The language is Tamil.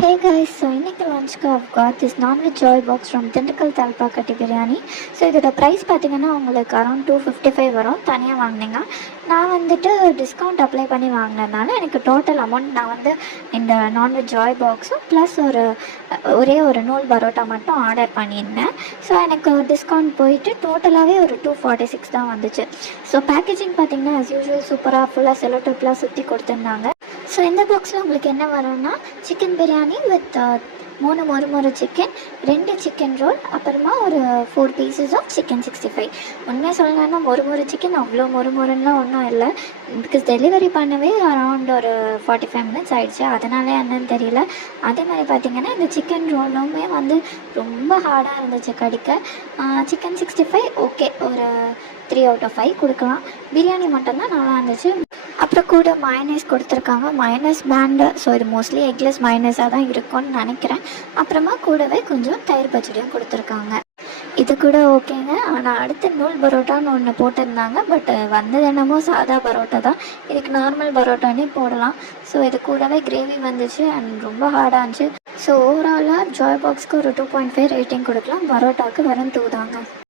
Hey guys, so இன்னைக்கு லஞ்சுக்கு I've got this non-veg joy box from Dindigul Thalappakatti biryani. So இதோட ப்ரைஸ் பார்த்தீங்கன்னா உங்களுக்கு அரௌண்ட் 255 வரும் தனியாக வாங்கினீங்க. நான் வந்துட்டு டிஸ்கவுண்ட் அப்ளை பண்ணி வாங்கினதுனால எனக்கு டோட்டல் அமௌண்ட் நான் வந்து இந்த நான்வெஜ் ஜாய் பாக்ஸும் ப்ளஸ் ஒரே ஒரு நூல் பரோட்டா மட்டும் ஆர்டர் பண்ணியிருந்தேன். ஸோ எனக்கு டிஸ்கவுண்ட் போயிட்டு டோட்டலாகவே ஒரு 246 தான் வந்துச்சு. ஸோ பேக்கேஜிங் பார்த்தீங்கன்னா ஆஸ் யூஷுவல் சூப்பராக ஃபுல்லாக செலோடோப்லாம் சுற்றி கொடுத்துருந்தாங்க. ஸோ இந்த பாக்ஸில் உங்களுக்கு என்ன வரும்னா சிக்கன் பிரியாணி வித் 3 மொறு சிக்கன், 2 சிக்கன் ரோல், அப்புறமா ஒரு 4 பீசஸ் ஆஃப் சிக்கன் 65. உண்மையாக சொல்லணும்னா மொறு சிக்கன் அவ்வளோ மொறுலாம் ஒன்றும் இல்லை. பிகாஸ் டெலிவரி பண்ணவே அரௌண்ட் ஒரு 45 மினிட்ஸ் ஆகிடுச்சு, அதனாலே என்னன்னு தெரியல. அதே மாதிரி பார்த்திங்கன்னா இந்த சிக்கன் ரோலுமே வந்து ரொம்ப ஹார்டாக இருந்துச்சு கடிக்க. சிக்கன் 65 ஓகே, ஒரு 3 out of 5 கொடுக்கலாம். பிரியாணி மட்டும்தான் நல்லா இருந்துச்சு. அப்புறம் கூட மயனேஸ் கொடுத்துருக்காங்க, மயனேஸ் பேண்டு. ஸோ இது மோஸ்ட்லி எக்லெஸ் மயனேஸாக தான் இருக்கும்னு நினைக்கிறேன். அப்புறமா கூடவே கொஞ்சம் தயிர் பச்சடியும் கொடுத்துருக்காங்க. இது கூட ஓகேங்க. ஆனால் அடுத்து நூல் பரோட்டான்னு ஒன்று போட்டிருந்தாங்க. பட் வந்தது என்னமோ சாதா பரோட்டா தான். இதுக்கு நார்மல் பரோட்டானே போடலாம். ஸோ இது கூடவே கிரேவி வந்துச்சு அண்ட் ரொம்ப ஹார்டாக இருந்துச்சு. ஸோ ஓவராலாக ஜாய் பாக்ஸ்க்கு ஒரு 2.5 ரேட்டிங் கொடுக்கலாம். பரோட்டாவுக்கு வெறும் 2 தாங்க.